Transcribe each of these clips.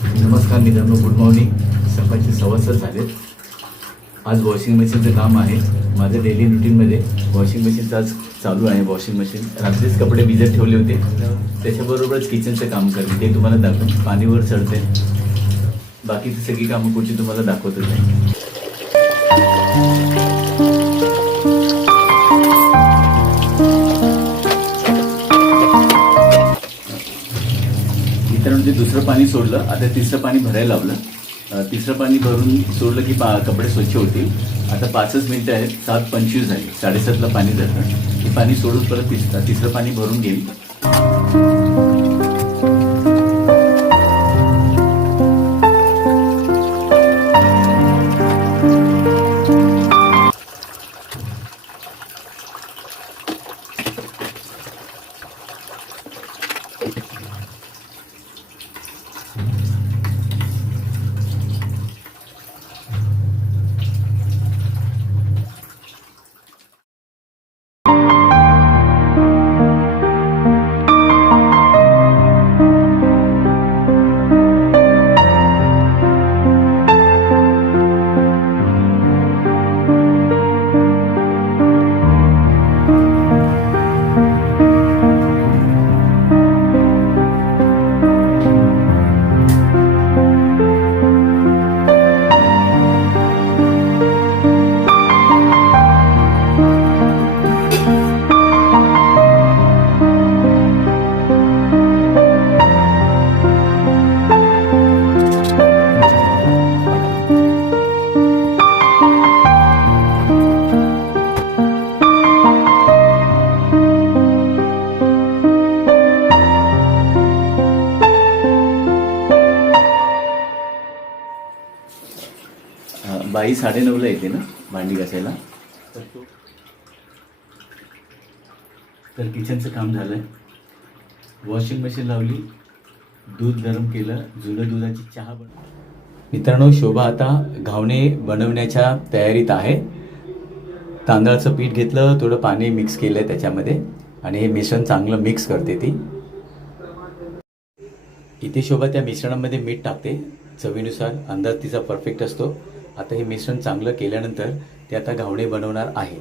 नमस्कार मित्रांनो good morning सकाळचे सव्वा झालेत. आज वॉशिंग मशीनचं काम आहे. माझं डेली रुटीनमध्ये वॉशिंग मशीनचं आज चालू आहे वॉशिंग मशीन रात्रीच कपडे भिजत ठेवले होते. त्याच्याबरोबरच किचनचं काम करते. ते तुम्हाला दाखव पाणीवर चढते. बाकीची सगळी कामं कुठची तुम्हाला दाखवतच नाही म्हणजे दुसरं पाणी सोडलं. आता तिसरं पाणी भरायला लावलं. तिसरं पाणी भरून सोडलं की पा कपडे स्वच्छ होतील. आता पाचच मिनटं आहेत. सात पंचवीस झाली. साडेसातला पाणी जातं ते पाणी सोडून परत तिस तिसरं पाणी भरून घेईल. बाई साडेनऊला येते ना भांडी घासायला. तर तो तर किचनचं काम झालं आहे वॉशिंग मशीन लावली दूध गरम केलं जुनं दुधाची चहा बन मित्रांनो शोभा आता घावणे बनवण्याच्या तयारीत आहे. तांदळाचं पीठ घेतलं थोडं पाणी मिक्स केलं आहे त्याच्यामध्ये. आणि हे मिश्रण चांगलं मिक्स करते ती. इथे शोभा त्या मिश्रणामध्ये मीठ टाकते. चवीनुसार अंदाज तिचा परफेक्ट असतो. आता हे मिश्रण चांगलं केल्यानंतर ते आता घावणे बनवणार आहे.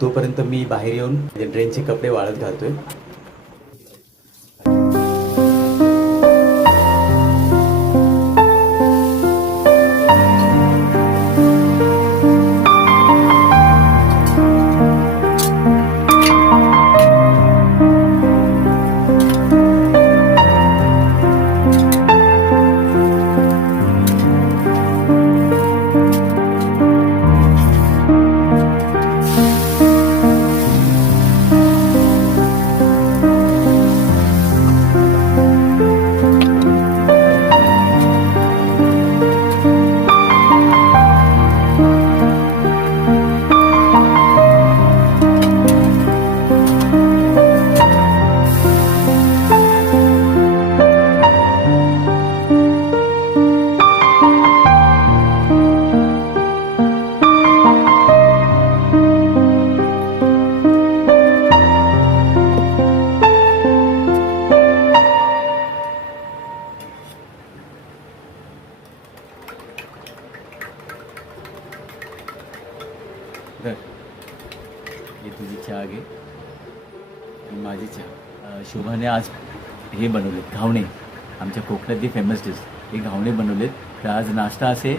तोपर्यंत मी बाहेर येऊन म्हणजे ड्रेनचे कपडे वाळत घालतोय हे तुझी चहा घे आणि माझी चहा शोभाने शुभाने आज हे बनवलेत घावणे आमच्या कोकणातली फेमस डिश हे घावणे बनवलेत तर आज नाश्ता असे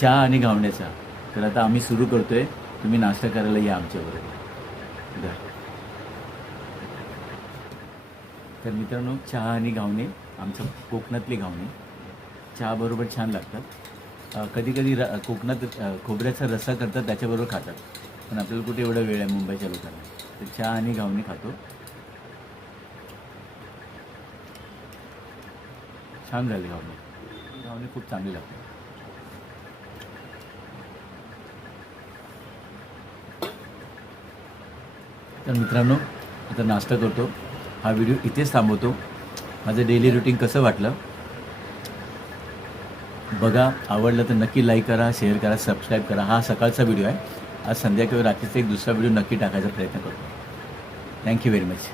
चहा आणि घावण्याचा तर आता आम्ही सुरू करतोय तुम्ही नाश्ता करायला या आमच्याबरोबर तर मित्रांनो चहा आणि घावणे आमच्या कोकणातले घावणे चहाबरोबर छान लागतात कधी कधी र कोकणात खोबऱ्याचा रस्सा करतात त्याच्याबरोबर खातात पण आपल्याला कुठे एवढा वेळ आहे मुंबईच्या लोकांना तर चहा आणि घावणे खातो. छान झाली घावणी घावणी खूप चांगली लागते. तर मित्रांनो आता नाश्ता करतो. हा व्हिडिओ इथेच थांबवतो. माझं डेली रुटीन कसं वाटलं? बघा आवडलं तर नक्की लाईक करा शेअर करा सबस्क्राईब करा. हा सकाळचा व्हिडिओ आहे. आज संध्याकाळी रात्रीचा एक दुसरा व्हिडिओ नक्की टाकायचा प्रयत्न करतो. Thank you very much